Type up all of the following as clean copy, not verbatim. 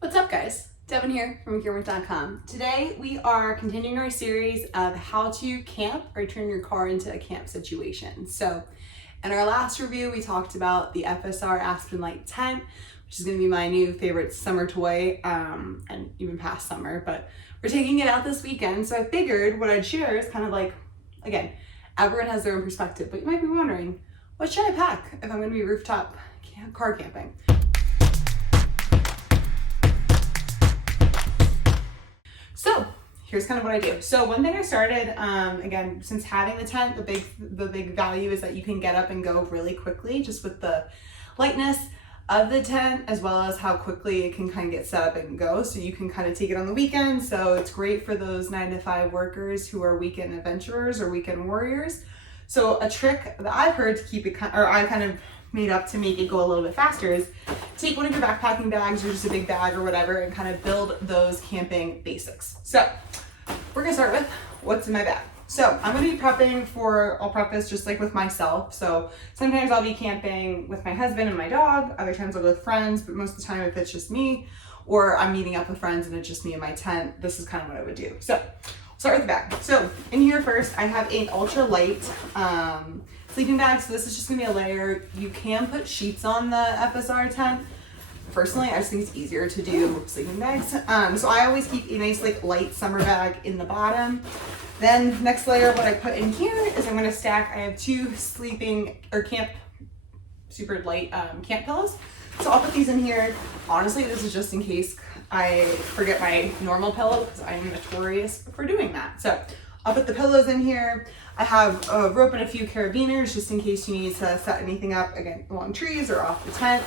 What's up, guys? Devan here from Engearment.com. Today we are continuing our series of how to camp or turn your car into a camp situation. So in our last review, we talked about the FSR Aspen Light tent, which is going to be my new favorite summer toy, and even past summer, but we're taking it out this weekend. So I figured what I'd share is kind of like, again, everyone has their own perspective, but you might be wondering, what should I pack if I'm going to be rooftop car camping? So here's kind of what I do. So one thing I started, again, since having the tent, the big value is that you can get up and go really quickly, just with the lightness of the tent, as well as how quickly it can kind of get set up and go. So you can kind of take it on the weekend. So it's great for those 9-to-5 workers who are weekend adventurers or weekend warriors. So a trick that I've heard to keep it, or I kind of made up to make it go a little bit faster, is take one of your backpacking bags or just a big bag or whatever and kind of build those camping basics. So we're gonna start with what's in my bag. So I'm gonna be prepping for, I'll prep this just like with myself. So sometimes I'll be camping with my husband and my dog, other times I'll go with friends, but most of the time if it's just me, or I'm meeting up with friends and it's just me in my tent, this is kind of what I would do. So start with the bag. So in here first, I have an ultra light sleeping bag. So this is just gonna be a layer. You can put sheets on the FSR tent. Personally, I just think it's easier to do sleeping bags. So I always keep a nice like light summer bag in the bottom. Then next layer, what I put in here is I'm gonna stack, I have 2 sleeping or camp, super light camp pillows. So I'll put these in here. Honestly, this is just in case I forget my normal pillow, because I'm notorious for doing that. So I'll put the pillows in here. I have a rope and a few carabiners just in case you need to set anything up, again, along trees or off the tent.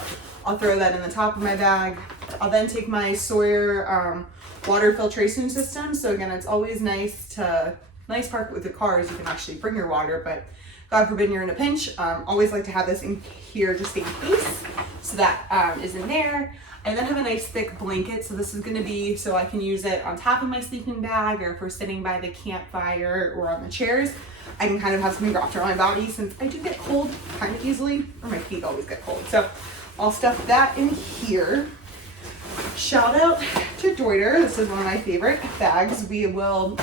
I'll throw that in the top of my bag. I'll then take my Sawyer water filtration system. So again, it's always nice part with the car is you can actually bring your water, but God forbid you're in a pinch. Always like to have this in here just in case. So that is in there. I then have a nice thick blanket. So this is gonna be, so I can use it on top of my sleeping bag, or if we're sitting by the campfire or on the chairs, I can kind of have something wrapped around my body since I do get cold kind of easily, or my feet always get cold. So I'll stuff that in here. Shout out to Deuter. This is one of my favorite bags. We will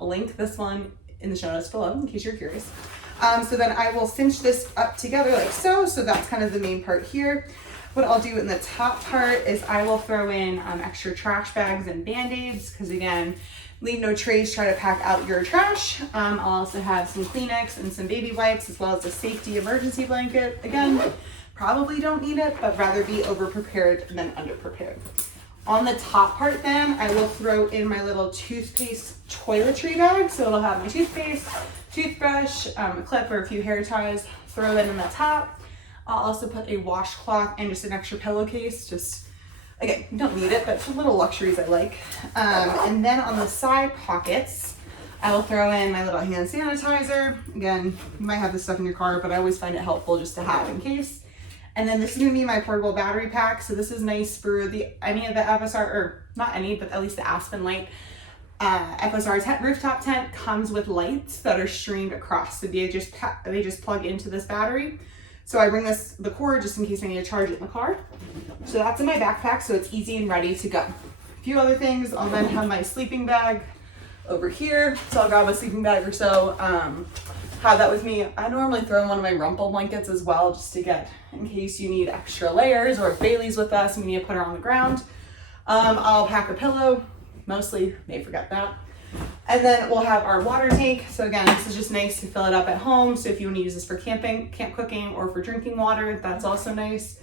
link this one in the show notes below in case you're curious. So then I will cinch this up together like so. So that's kind of the main part here. What I'll do in the top part is I will throw in extra trash bags and Band-Aids, because again, leave no trace, try to pack out your trash. I'll also have some Kleenex and some baby wipes, as well as a safety emergency blanket. Again, probably don't need it, but rather be over-prepared than under-prepared. On the top part then, I will throw in my little toothpaste toiletry bag. So it'll have my toothpaste, toothbrush, a clip or a few hair ties, throw that in the top. I'll also put a washcloth and just an extra pillowcase. Just, again, you don't need it, but for little luxuries I like. And then on the side pockets, I will throw in my little hand sanitizer. Again, you might have this stuff in your car, but I always find it helpful just to have in case. And then this is gonna be my portable battery pack. So this is nice for any of the FSR, or not any, but at least the Aspen Light FSR tent, rooftop tent comes with lights that are streamed across. So they just plug into this battery. So I bring the cord just in case I need to charge it in the car. So that's in my backpack, so it's easy and ready to go. A few other things, I'll then have my sleeping bag over here. So I'll grab a sleeping bag or so, have that with me. I normally throw in one of my rumple blankets as well, just to get, in case you need extra layers, or if Bailey's with us and we need to put her on the ground. I'll pack a pillow, mostly, may forget that. And then we'll have our water tank. So again, this is just nice to fill it up at home. So if you want to use this for camping, camp cooking, or for drinking water, that's also nice.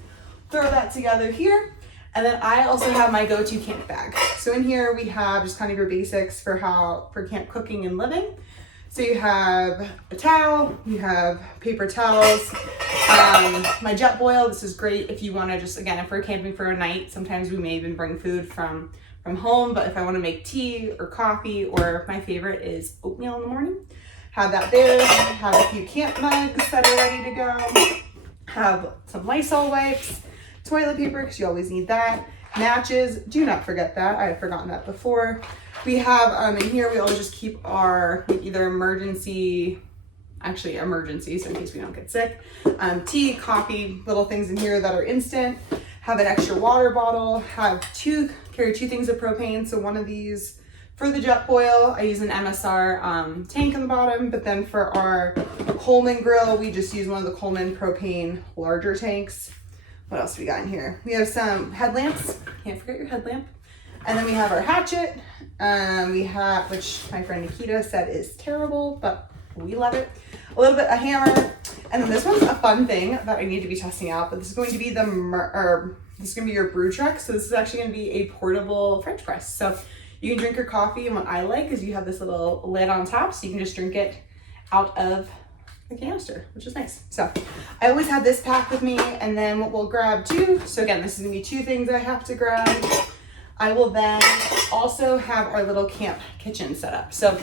Throw that together here. And then I also have my go-to camp bag. So in here we have just kind of your basics for camp cooking and living. So you have a towel, you have paper towels, my jet boil. This is great if you want to just, again, if we're camping for a night, sometimes we may even bring food from home, but if I want to make tea or coffee, or my favorite is oatmeal in the morning, have that there. Have a few camp mugs that are ready to go. Have some Lysol wipes, toilet paper, because you always need that. Matches, do not forget that. I had forgotten that before. We have in here, we always just keep our either emergency, so in case we don't get sick. Tea, coffee, little things in here that are instant. have an extra water bottle, carry 2 things of propane. So one of these for the jet boil, I use an MSR tank on the bottom, but then for our Coleman grill, we just use one of the Coleman propane larger tanks. What else we got in here? We have some headlamps. Can't forget your headlamp. And then we have our hatchet. Which my friend Nikita said is terrible, but we love it. A little bit of hammer. And then this one's a fun thing that I need to be testing out, but this is going to be this is going to be your brew truck. So this is actually going to be a portable French press. So you can drink your coffee, and what I like is you have this little lid on top, so you can just drink it out of the canister, which is nice. So I always have this pack with me, and then what we'll grab too. So again, this is gonna be 2 things I have to grab. I will then also have our little camp kitchen set up. So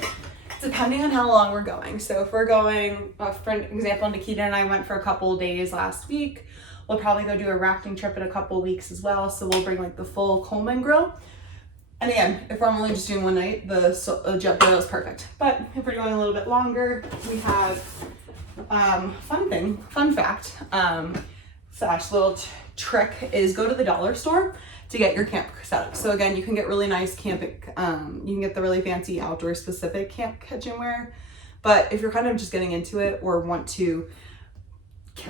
depending on how long we're going. So if we're going, for example, Nikita and I went for a couple of days last week. We'll probably go do a rafting trip in a couple of weeks as well. So we'll bring like the full Coleman grill. And again, if I'm only just doing one night, the jet boil is perfect. But if we're going a little bit longer, we have fun fact, slash little trick is go to the dollar store to get your camp set up. So again, you can get really nice camping, you can get the really fancy outdoor specific camp kitchenware. But if you're kind of just getting into it or want to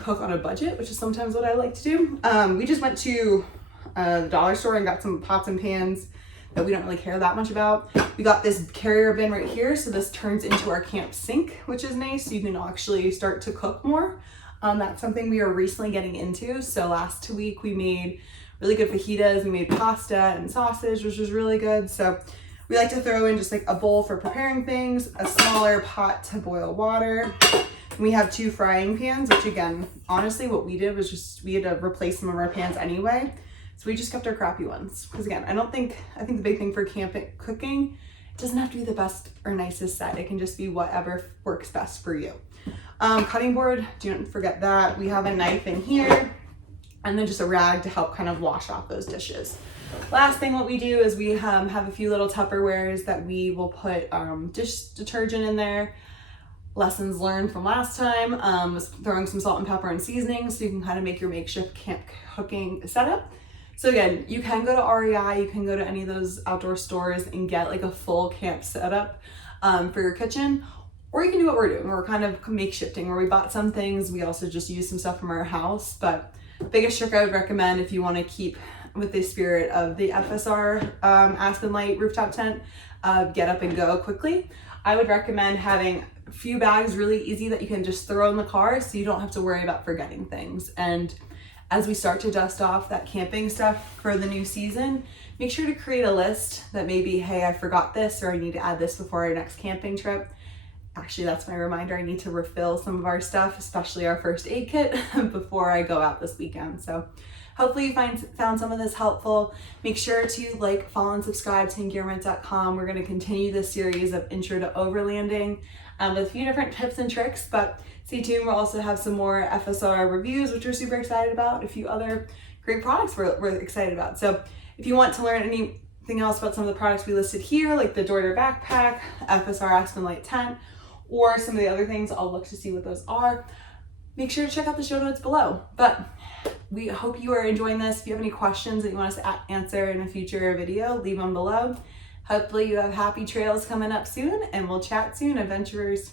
cook on a budget, which is sometimes what I like to do, we just went to the dollar store and got some pots and pans that we don't really care that much about. We got this carrier bin right here, so this turns into our camp sink, which is nice. So you can actually start to cook more. That's something we are recently getting into. So last week we made really good fajitas. We made pasta and sausage, which was really good. So we like to throw in just like a bowl for preparing things, a smaller pot to boil water. We have 2 frying pans, which again, honestly, what we did was just, we had to replace some of our pans anyway. So we just kept our crappy ones. Because again, I think the big thing for camping cooking, it doesn't have to be the best or nicest set. It can just be whatever works best for you. Cutting board, don't forget that. We have a knife in here, and then just a rag to help kind of wash off those dishes. Last thing what we do is we have a few little Tupperwares that we will put dish detergent in there. Lessons learned from last time was throwing some salt and pepper and seasoning so you can kind of make your makeshift camp cooking setup. So again, you can go to REI, you can go to any of those outdoor stores and get like a full camp setup for your kitchen, or you can do what we're doing. We're kind of makeshifting where we bought some things, we also just used some stuff from our house. But the biggest trick I would recommend if you want to keep with the spirit of the FSR Aspen Light rooftop tent, get up and go quickly, I would recommend having a few bags really easy that you can just throw in the car so you don't have to worry about forgetting things. And as we start to dust off that camping stuff for the new season, make sure to create a list that maybe, hey, I forgot this, or I need to add this before our next camping trip. Actually, that's my reminder. I need to refill some of our stuff, especially our first aid kit, before I go out this weekend. So hopefully you found some of this helpful. Make sure to like, follow, and subscribe to engearment.com. We're going to continue this series of intro to overlanding with a few different tips and tricks, but stay tuned. We'll also have some more FSR reviews, which we're super excited about, a few other great products we're excited about. So if you want to learn anything else about some of the products we listed here, like the Dorter backpack, FSR Aspen Light tent, or some of the other things, I'll look to see what those are. Make sure to check out the show notes below. But we hope you are enjoying this. If you have any questions that you want us to answer in a future video, leave them below. Hopefully you have happy trails coming up soon, and we'll chat soon, adventurers.